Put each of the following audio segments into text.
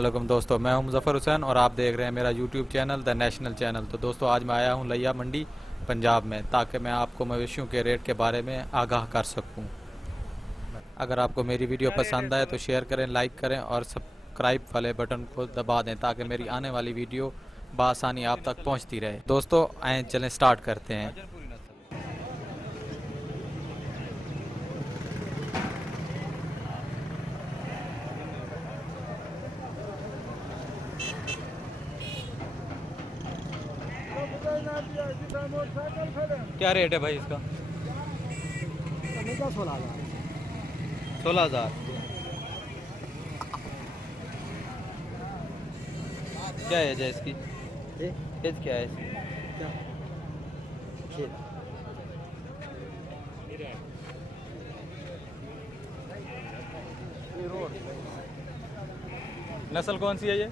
अस्सलाम दोस्तों, मैं हूं मुजफ्फर हुसैन और आप देख रहे हैं मेरा YouTube channel the national channel. तो दोस्तों आज मैं आया हूं लिया मंडी पंजाब में, ताकि मैं आपको मवेशियों के रेट के बारे में आगाह कर सकूं। अगर आपको मेरी वीडियो पसंद आए तो शेयर करें, लाइक करें और सब्सक्राइब वाले बटन को दबा दें ताकि मेरी आने वाली वीडियो बआसानी आप तक पहुँचती रहे। दोस्तों आए चलें स्टार्ट करते हैं। क्या रेट है भाई इसका? 16,000। क्या एज है इसकी? एज क्या है इसकी? नस्ल कौन सी है ये?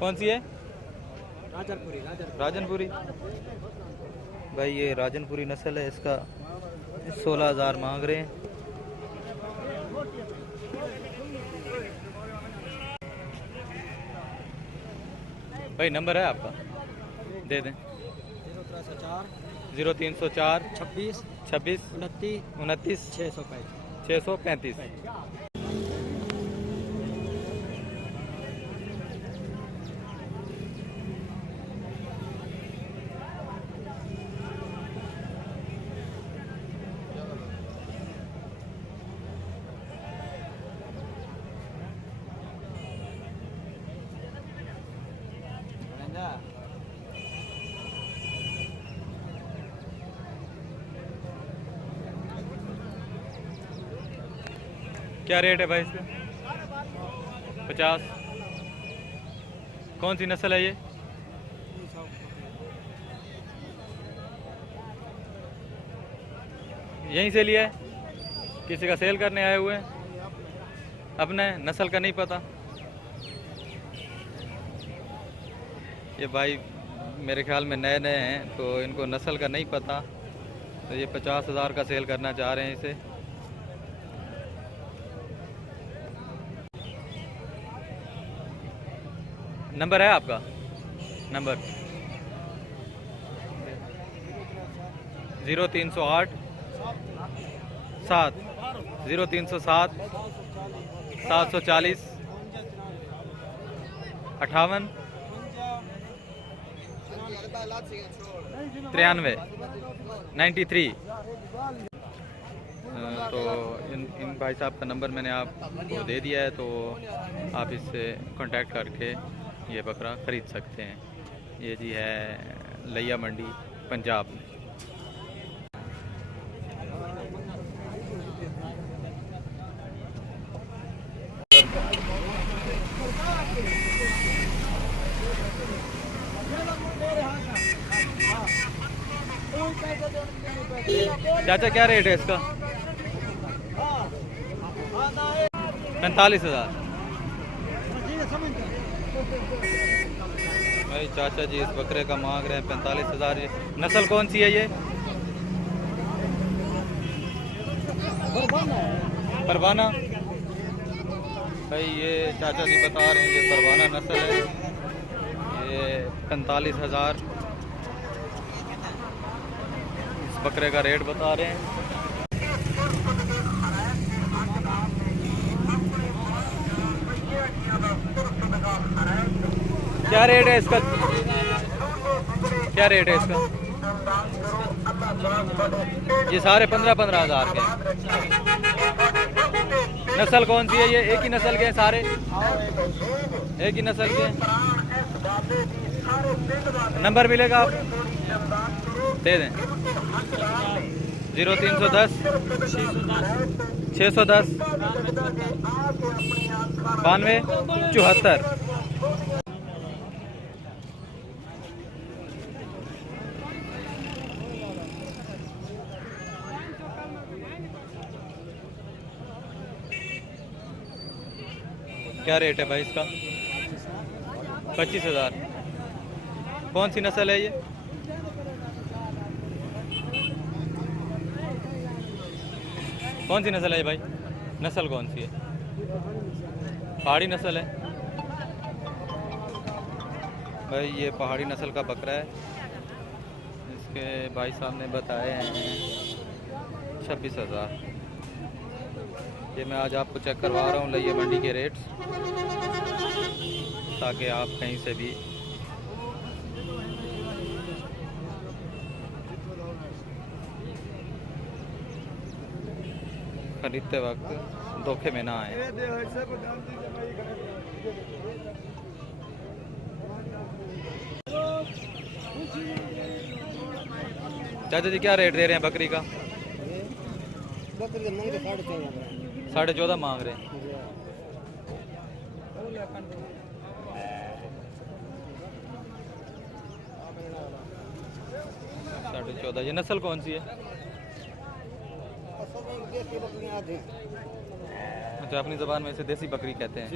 कौन सी है? राजनपुरी। भाई ये राजनपुरी नस्ल है, इसका 16,000 मांग रहे हैं। भाई नंबर है आपका? दे दें। 0304 26 29 635। क्या रेट है भाई इसका? 50। कौन सी नस्ल है ये? यहीं से लिया है? किसी का सेल करने आए हुए हैं? अपने नस्ल का नहीं पता? ये भाई मेरे ख्याल में नए नए हैं तो इनको नस्ल का नहीं पता, तो ये 50,000 का सेल करना चाह रहे हैं इसे। नंबर है आपका? नंबर 0308 7 0307 740 58 93 93। तो इन भाई साहब का नंबर मैंने आपको दे दिया है, तो आप इससे कांटेक्ट करके ये बकरा ख़रीद सकते हैं। ये जी है लिया मंडी पंजाब में। चाचा क्या रेट है इसका? 45,000। भाई चाचा जी इस बकरे का मांग रहे हैं 45,000। नस्ल कौन सी है ये? परवाना। भाई ये चाचा जी बता रहे हैं ये परवाना नस्ल है, ये 45,000 इस बकरे का रेट बता रहे हैं। क्या रेट है इसका? क्या रेट है इसका? ये सारे 15,000 के। नस्ल कौन सी है ये? एक ही नस्ल के हैं सारे? एक ही नस्ल के हैं। नंबर मिलेगा आप दे दें। 0310 610 92 74। क्या रेट है भाई इसका? 25,000। कौन सी नस्ल है ये? कौन सी नस्ल है भाई? नस्ल कौन सी है? पहाड़ी नस्ल है भाई, ये पहाड़ी नस्ल का बकरा है। इसके भाई साहब ने बताए हैं 26,000। ये मैं आज आपको चेक करवा रहा हूँ लैया मंडी के रेट्स, ताकि आप कहीं से भी खरीदते वक्त धोखे में ना आए। चाचा जी क्या रेट दे रहे हैं बकरी का? बकरी का मंग 14.5 मांग रहे हैं। साढ़े 14। ये नस्ल कौन सी है? अच्छा, अपनी ज़बान में इसे देसी बकरी कहते हैं।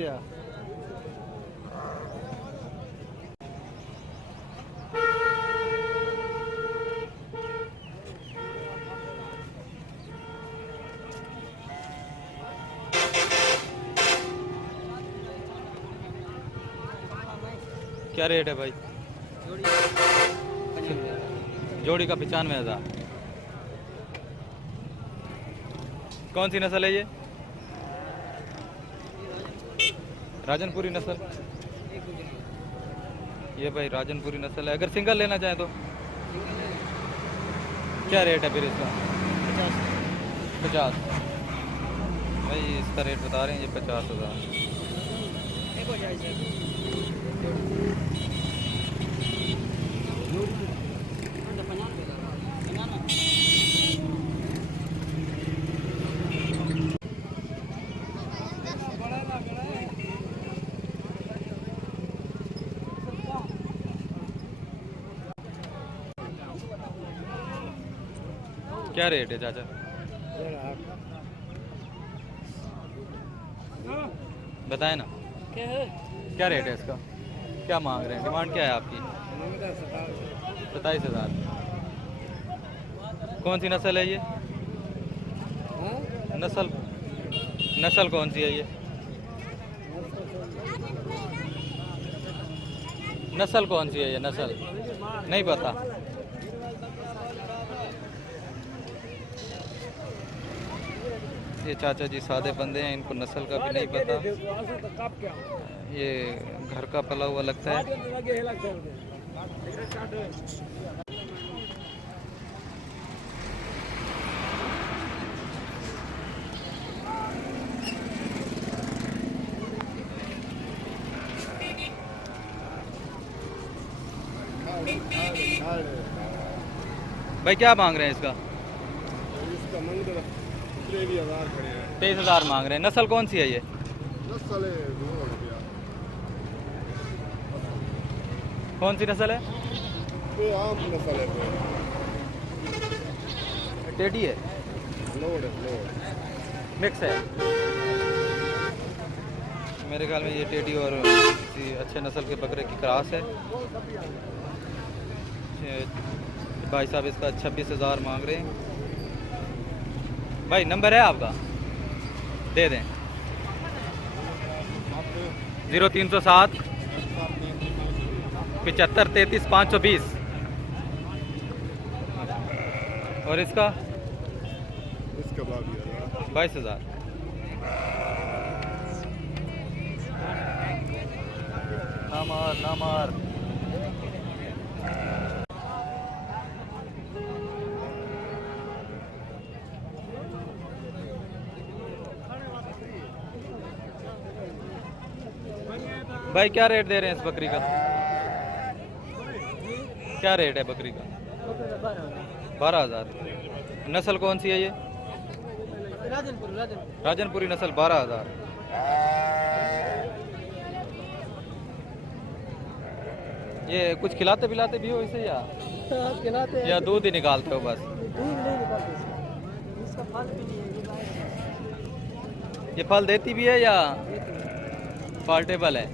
क्या रेट है भाई? जोड़ी का 95,000। कौन सी नस्ल है ये? राजनपुरी नस्ल। ये भाई राजनपुरी नस्ल है। अगर सिंगल लेना चाहें तो क्या रेट है फिर इसका? 50। भाई इसका रेट बता रहे हैं ये 50,000। क्या रेट है चाचा? बताए ना क्या रेट है इसका? क्या मांग रहे हैं? डिमांड क्या है आपकी? 27,000। कौन सी नस्ल है ये? नस्ल कौन सी है ये? नस्ल कौन सी है ये? नस्ल नहीं पता। ये चाचा जी सादे बंदे हैं, इनको नस्ल का भी नहीं पता। ये घर का पला हुआ लगता है। भाई क्या मांग रहे हैं इसका? इसका मंग 23,000 मांग रहे हैं। नस्ल कौन सी है ये? कौन सी नस्ल है? आम नस्ल है। टेडी है? मिक्स है मेरे ख्याल में। ये टेडी और किसी अच्छे नस्ल के बकरे की क्रॉस है। भाई साहब इसका 26,000 मांग रहे हैं। भाई नंबर है आपका? दे दें। 0307 75 33 520। और इसका 22,000। ना मार। भाई क्या रेट दे रहे हैं इस बकरी का? क्या रेट है बकरी का? 12,000। नस्ल कौन सी है ये? राजनपुरी नस्ल। 12,000। ये कुछ खिलाते पिलाते भी हो इसे या खिलाते या दूध ही निकालते हो बस? दूध नहीं निकालते इसका फल भी नहीं है। ये फल देती भी है या पार्टेबल है?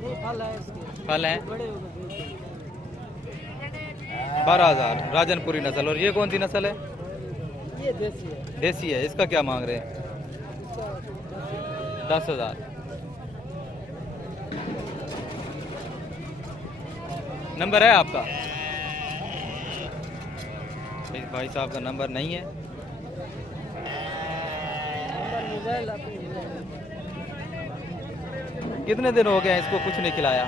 फल है इसके। फल है। बड़े हो गए। 12,000 राजनपुरी नस्ल। और ये कौन सी नस्ल है? ये देसी है। देसी है। इसका क्या मांग रहे हैं? इसका 10,000। नंबर है आपका? इस भाई साहब का नंबर नहीं है। नंबर मोबाइल आपको कितने दिन हो गए हैं इसको कुछ नहीं खिलाया?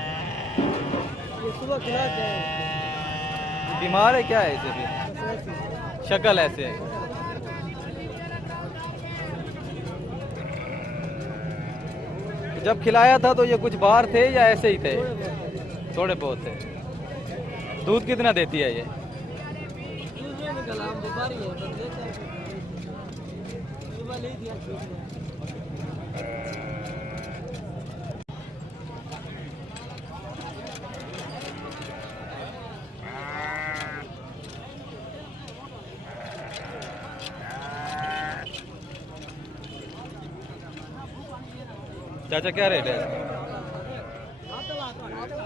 ये सुबह खिलाते हैं। बीमार है क्या है इसे भी? बस ऐसे। शक्ल ऐसे है। जब खिलाया था तो ये कुछ बाहर थे या ऐसे ही थे? थोड़े बहुत थे। दूध कितना देती है ये? दूध नहीं निकला, हम व्यापारी हैं, बस लेते हैं। सुबह ले दिया दूध में। चाचा क्या रेट है इसका?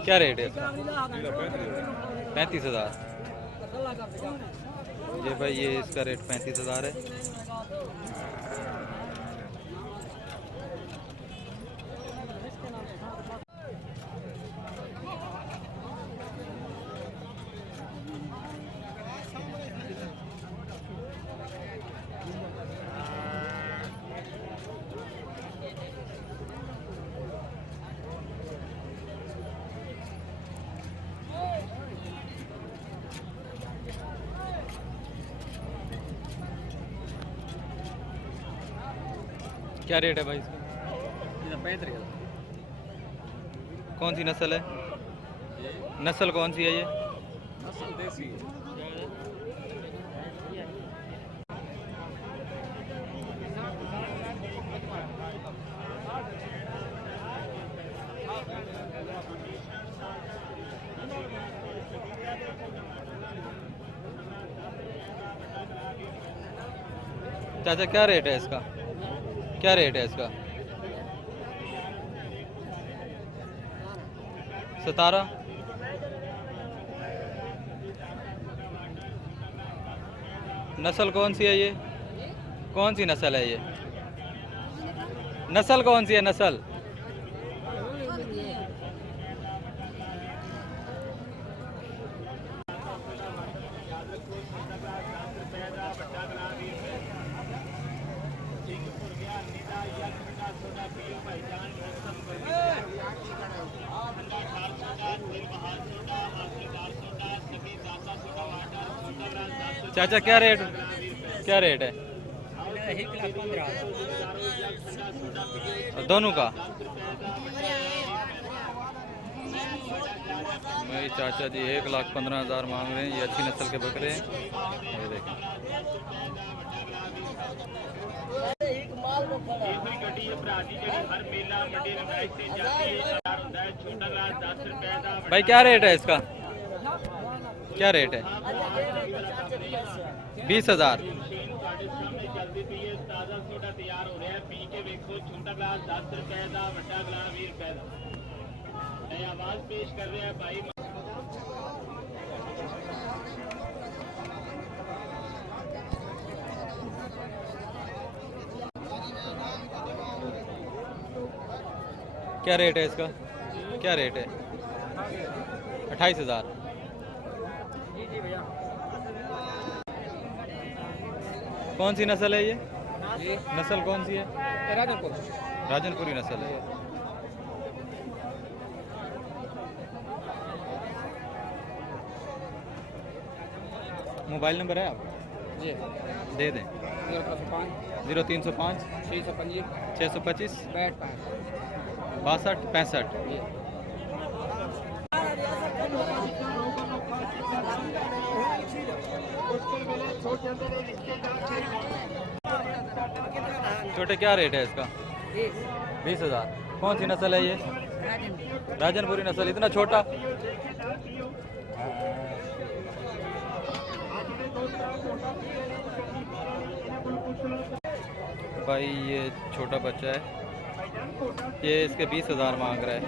क्या रेट है इसका? 35,000। ये भाई ये इसका रेट 35,000 है। क्या रेट है भाई इसका? 35,000। कौन सी नस्ल है? नस्ल कौन सी है ये? नस्ल देसी है। चाचा क्या रेट है इसका? क्या रेट है इसका? 17। नस्ल कौन सी है ये? कौन सी नस्ल है ये? नस्ल कौन सी है नस्ल? चाचा क्या रेट है? 1,15,000 दोनों का? मेरी चाचा जी 1,15,000 मांग रहे हैं। ये अच्छी नस्ल के बकरे हैं, ये देखें। भाई क्या रेट है इसका? क्या रेट है? 20,000। आवाज पेश कर रहे हैं भाई। क्या रेट है इसका? क्या रेट है? 28,000। कौन सी नस्ल है ये? नस्ल कौन सी है? राजनपुरी नस्ल है। मोबाइल नंबर है आपका? जी दे दें। 0305 625 62 65। छोटे क्या रेट है इसका? 20,000। कौन सी नस्ल है ये? राजनपुरी नस्ल। इतना छोटा? भाई ये छोटा बच्चा है, ये इसके 20,000 मांग रहा है।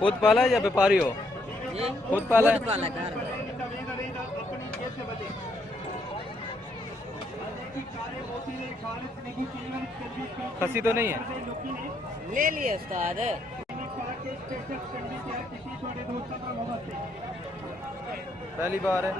खुद पाला है या व्यापारी हो? खुद पाला है। खसी तो नहीं है? ले लिए उस्ताद। पहली बार है।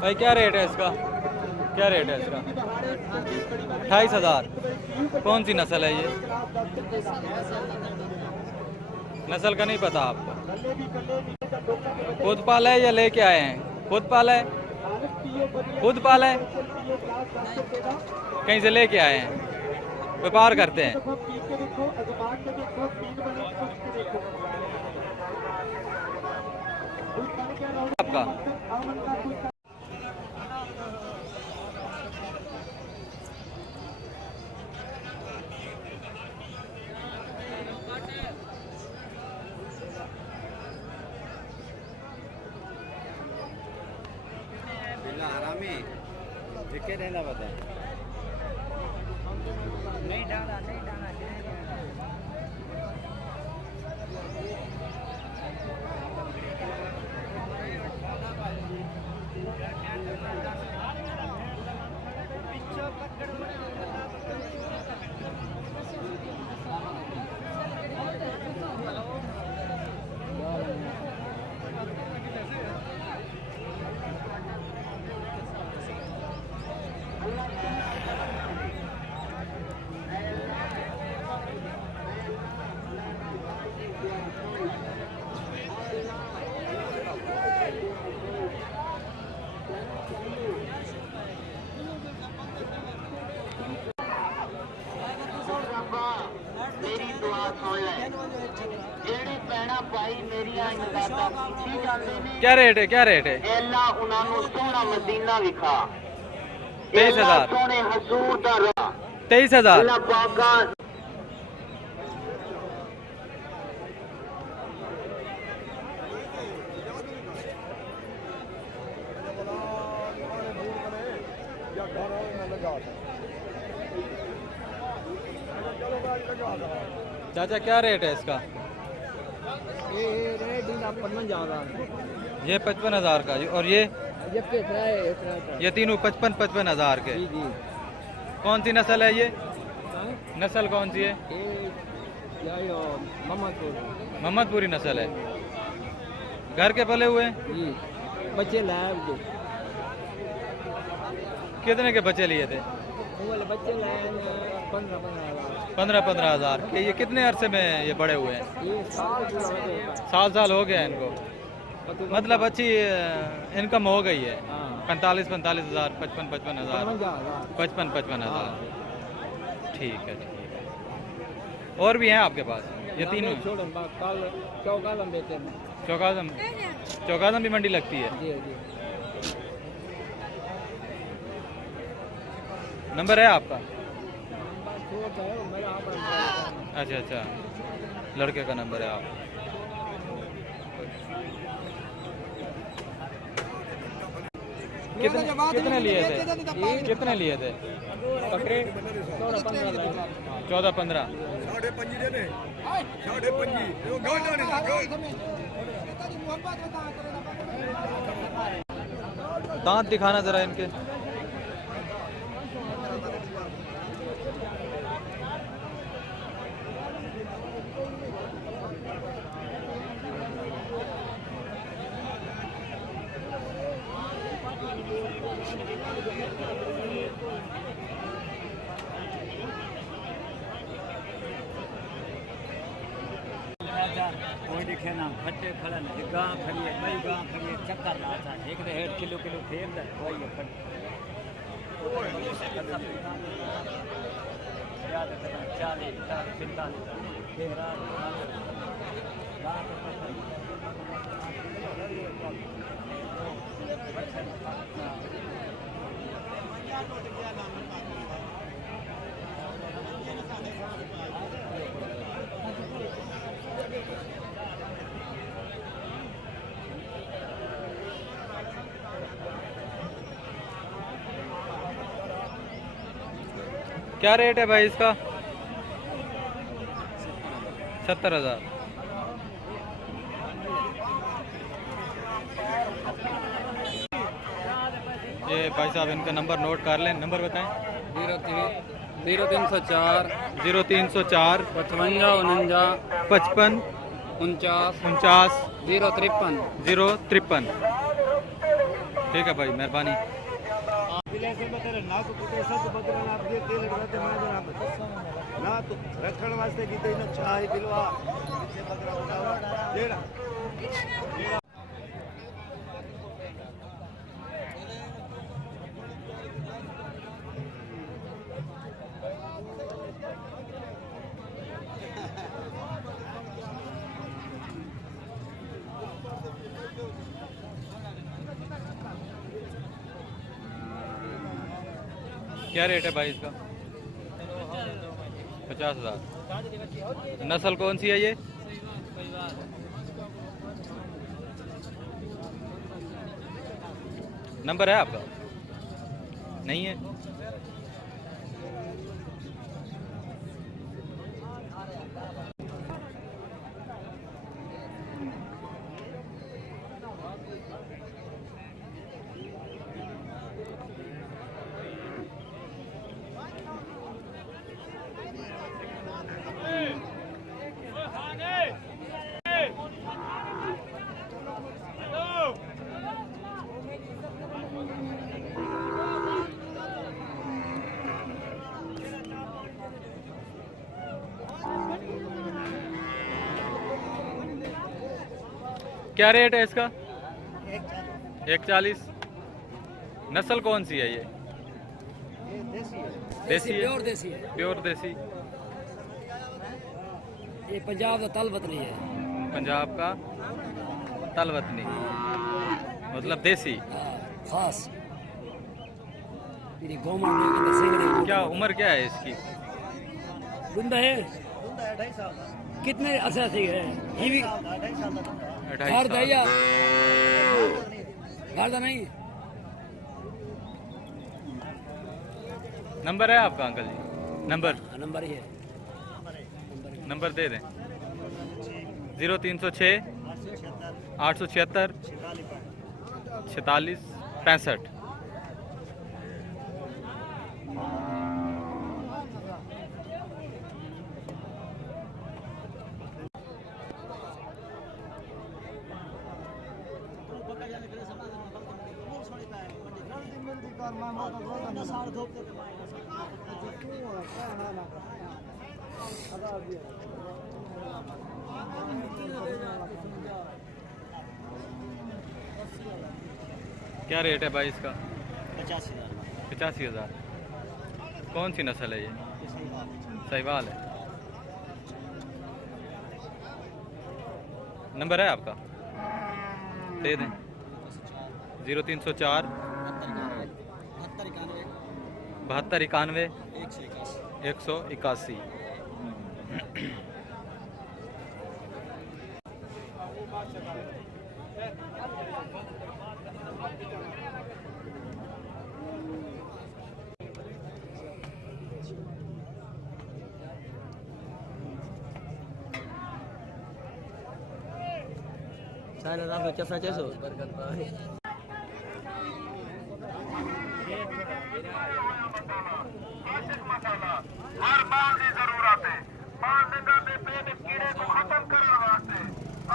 भाई क्या रेट है इसका? क्या रेट है इसका? 28,000। कौन सी नस्ल है ये? नस्ल का नहीं पता आपको? खुद पाला है या लेके आए हैं? खुद पाला है? खुद पाला है? कहीं से लेके आए हैं? व्यापार करते हैं? आपका हरामी देखे रहना बता नहीं डाला मेरी दुआ सुन ले जेड़ी पैना पाई मेरी इमदादा की जाते ने क्या रेट है? क्या रेट है? अल्लाह उन्हां नु सोना मदीना विखा 23,000। सोने हजूर दा राह 23,000। अल्लाह पाका चाचा क्या रेट है इसका? ये 55,000 का। और ये तीनों 55,000 के। कौन सी नस्ल है ये? नस्ल कौन सी है? मोहम्मदपुरी नस्ल है। घर के पले हुए बच्चे लाए कितने के बच्चे लिए थे? बच्चे लाए 15,000 के। ये कितने अरसे में ये बड़े हुए हैं? ये साल हो गया है इनको। मतलब अच्छी इनकम हो गई है। 45,000 55,000 55,000। ठीक है ठीक है। और भी हैं आपके पास? ये तीनों चौकादम भी मंडी लगती है? नंबर है आपका? अच्छा अच्छा, लड़के का नंबर है आप। कितने लिए थे? कितने लिए थे? 14-15। दांत दिखाना जरा इनके। कोई दिखे ना फटे फलन गां खड़ी है मई गां खड़ी है चक्कर लाता एक दे हेड किलो फेर दे कोई है फट याद है 40 45 तेरा क्या रेट है भाई इसका? 70,000। ये भाई साहब इनका नंबर नोट कर लें, नंबर बताएं। 0304 0304 55 55 49 49 053। 053। ठीक है भाई, मेहरबानी। ना तो रखण वास्ते की तो चाय पिलवा लेना। क्या रेट है भाई इसका? 50,000। नस्ल कौन सी है ये? नंबर है आपका? नहीं है। क्या रेट है इसका? 140। नस्ल कौन सी है ये? देसी है। प्योर देसी है। प्योर देसी। ये पंजाब का तलवतनी है। पंजाब का तलवतनी मतलब देसी। खास मेरी गौमा में सिंगड़ी। क्या उम्र क्या है इसकी? बुंदा है कितने अरसा से है ये भी? 2.5 घर साल। दैया घर दा नहीं। नंबर है आपका अंकल जी? नंबर नंबर ही है। नंबर दे दें। 0306 876 46 65। क्या रेट है भाई इसका? 85,000। कौन सी नस्ल है ये? साहिवाल है। नंबर है आपका? दे दें। 0304 72 91 181। Sana nak baca saja so berkata. हर बाल की जरूरत है। मां निगाह दे पेट कीड़े को खत्म करने वास्ते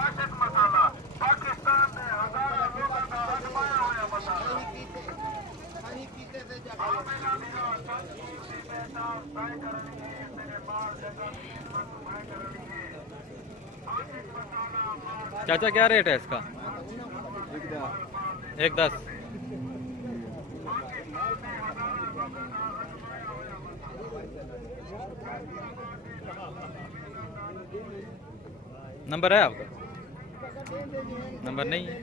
आशिक मसाला पाकिस्तान ने हजारों लोगों का आजमाया हुआ मसाला। चाचा क्या रेट है इसका? 110। नंबर है आपका? नंबर नहीं है।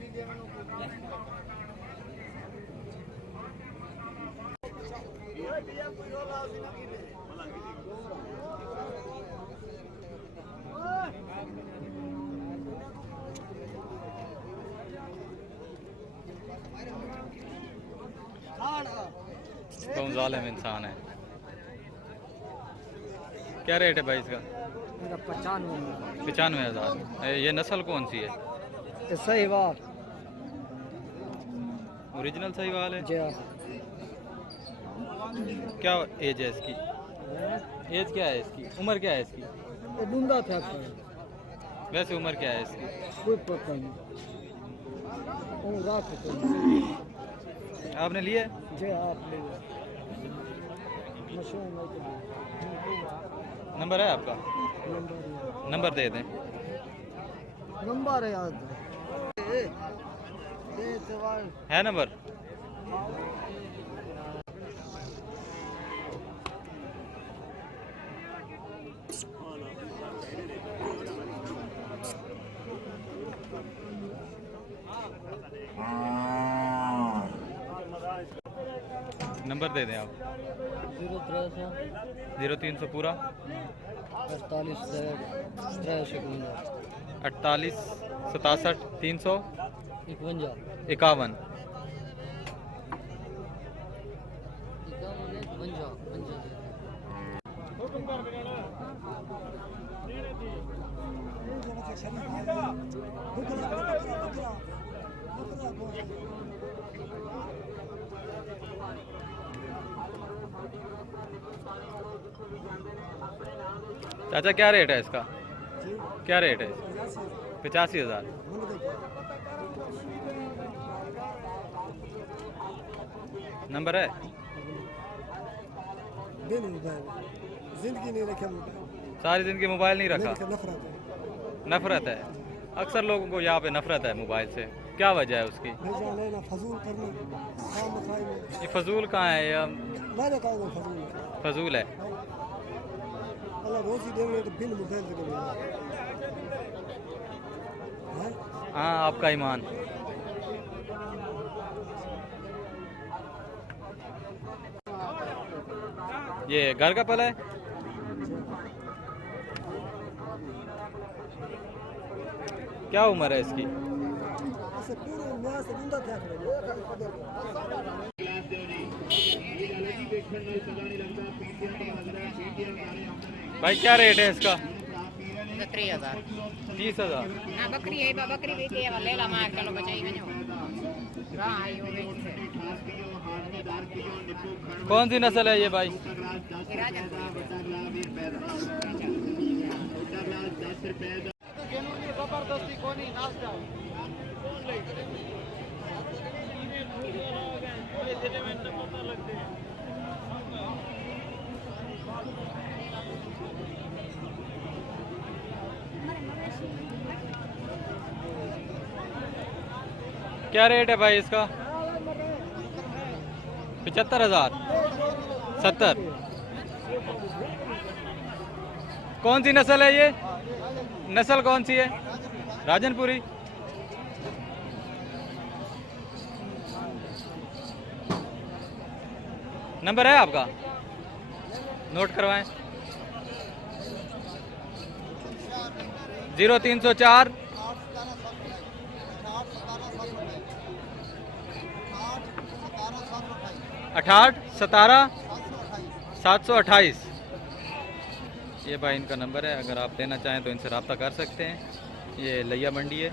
कौन जालिम इंसान है। क्या रेट है भाई इसका? मेरा 95 95,000। ये नस्ल कौन सी है? ये सही बात ओरिजिनल साहिवाल है। जी हाँ। क्या एज है इसकी? एज क्या है इसकी? उम्र क्या है इसकी? ये डूंगा था वैसे उम्र क्या है इसकी? कोई पता नहीं। वो रात को आपने लिए? जी आप ले मशहूर नंबर है आपका? नंबर दे दें। नंबर है याद है नंबर? नंबर दे दें आप। 0300 पूरा 48 48 67 300 51 51। चाचा क्या रेट है इसका? क्या रेट है? 85,000। नंबर है? जिंदगी नहीं रखे मोबाइल। सारी जिंदगी मोबाइल नहीं रखा? नफरत है। नफरत है। अक्सर लोगों को यहाँ पे नफरत है मोबाइल से, क्या वजह है उसकी? फजूल करने ये फजूल कहाँ है? ये मैंने कहा फजूल फजूल है। अल्लाह रोजी देंगे तो बिन मोबाइल देंगे। हाँ आपका ईमान। ये घर का पला है? क्या उम्र है इसकी? भाई क्या रेट है इसका? 30,000 30,000। ना बकरी है बकरी बेटी है लेला मार के लो बचाई गयो हां आयो बेच कौन सी नस्ल है ये भाई? जबरदस्ती कोनी नाश्ता क्या रेट है भाई इसका? 75,000 70। कौन सी नस्ल है ये? नस्ल कौन सी है? राजनपुरी। नंबर है आपका? नोट करवाएं। 0304 68 17 728। ये भाई इनका नंबर है, अगर आप लेना चाहें तो इनसे रब्ता कर सकते हैं। ये लैया मंडी है।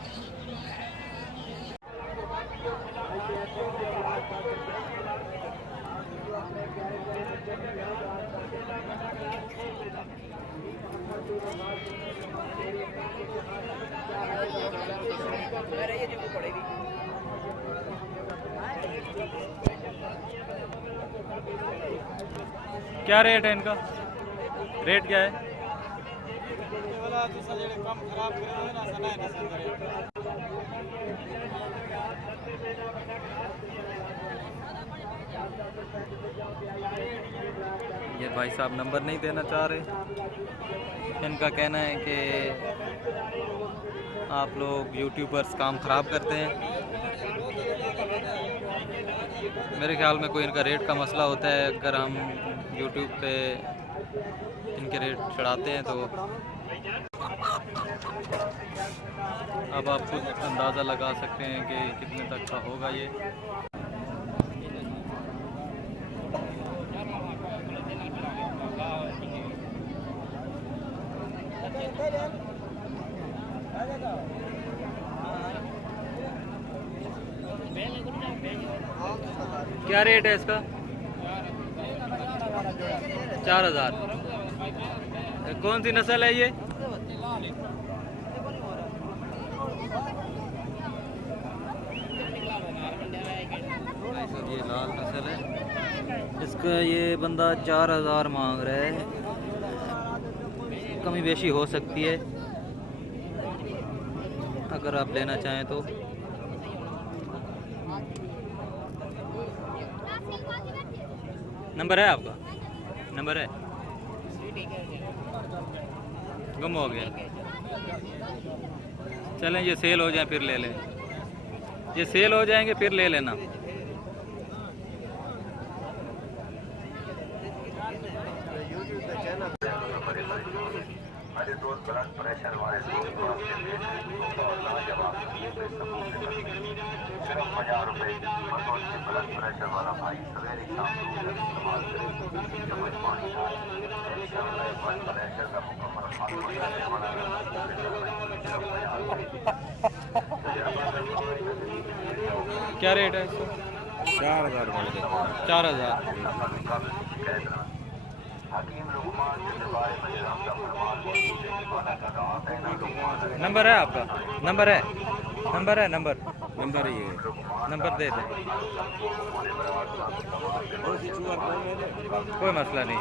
क्या रेट है इनका? रेट क्या है? ये भाई साहब नंबर नहीं देना चाह रहे। इनका कहना है कि आप लोग यूट्यूबर्स काम ख़राब करते हैं। मेरे ख्याल में कोई इनका रेट का मसला होता है। अगर हम यूट्यूब पे इनके रेट चढ़ाते हैं तो अब आप खुद अंदाज़ा लगा सकते हैं कि कितने तक का होगा ये। क्या रेट है इसका? 4000। कौन सी नस्ल है ये? ये लाल नस्ल है। इसका ये बंदा 4000 मांग रहा है। कमी बेशी हो सकती है अगर आप लेना चाहें तो। नंबर है आपका? नंबर है? गुम हो गया। चलें ये सेल हो जाए फिर ले लें। ये सेल हो जाएंगे फिर ले लेना। मेरे दोस्त ब्लड प्रेशर वाले सिर्फ 50 रुपए ब्लड प्रेशर वाला भाई सवेरे शाम इस्तेमाल करे पानी ब्लड प्रेशर का मुकम्मल क्या रेट है इसका? 4000। 4000। नंबर है आपका? नंबर है? नंबर है? नंबर नंबर ये नंबर दे दें। कोई मसला नहीं।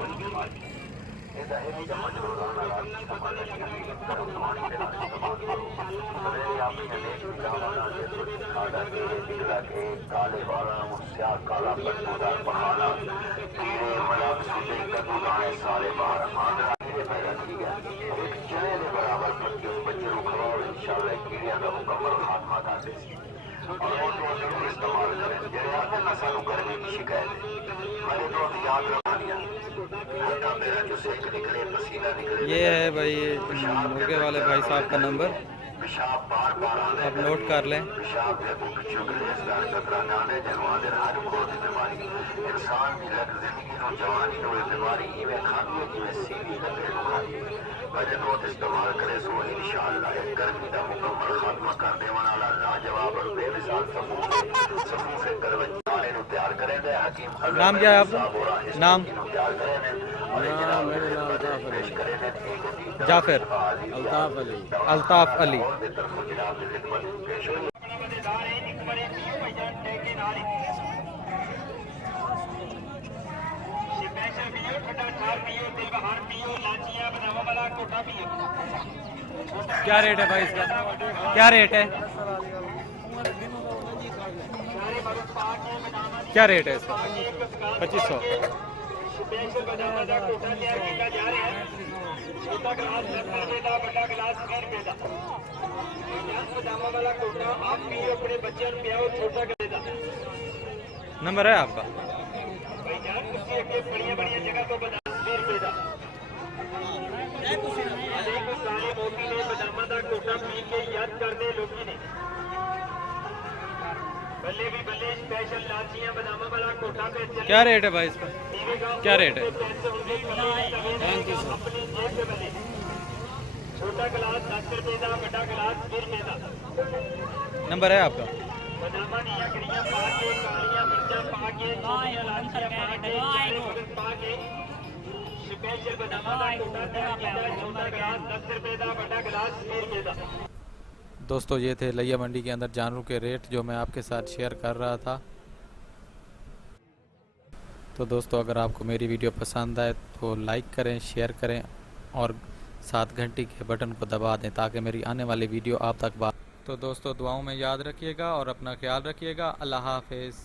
ये है भाई मुर्गे वाले भाई साहब का नंबर, आप नोट कर लें। इस्तेमाल करे सो इंशाअल्लाह गर्मी का मुकम्मल खात्मा कर देने वाला लाजवाब और बेमिसाल समूह तैयार करें। हकीम नाम क्या है आपका? नाम? मेरा नाम जाफिर। अल्ताफ अली। अल्ताफ अली। क्या रेट है भाई इसका? क्या रेट है? क्या रेट है इसका? 2500। नंबर है आपका? क्या रेट है भाई इसका? क्या रेट है? नंबर है आपका? दोस्तों ये थे लैया मंडी के अंदर जानवरों के रेट जो मैं आपके साथ शेयर कर रहा था। तो दोस्तों अगर आपको मेरी वीडियो पसंद आए तो लाइक करें, शेयर करें और साथ घंटी के बटन को दबा दें ताकि मेरी आने वाली वीडियो आप तक तो दोस्तों दुआओं में याद रखिएगा और अपना ख्याल रखिएगा। अल्लाह हाफिज़।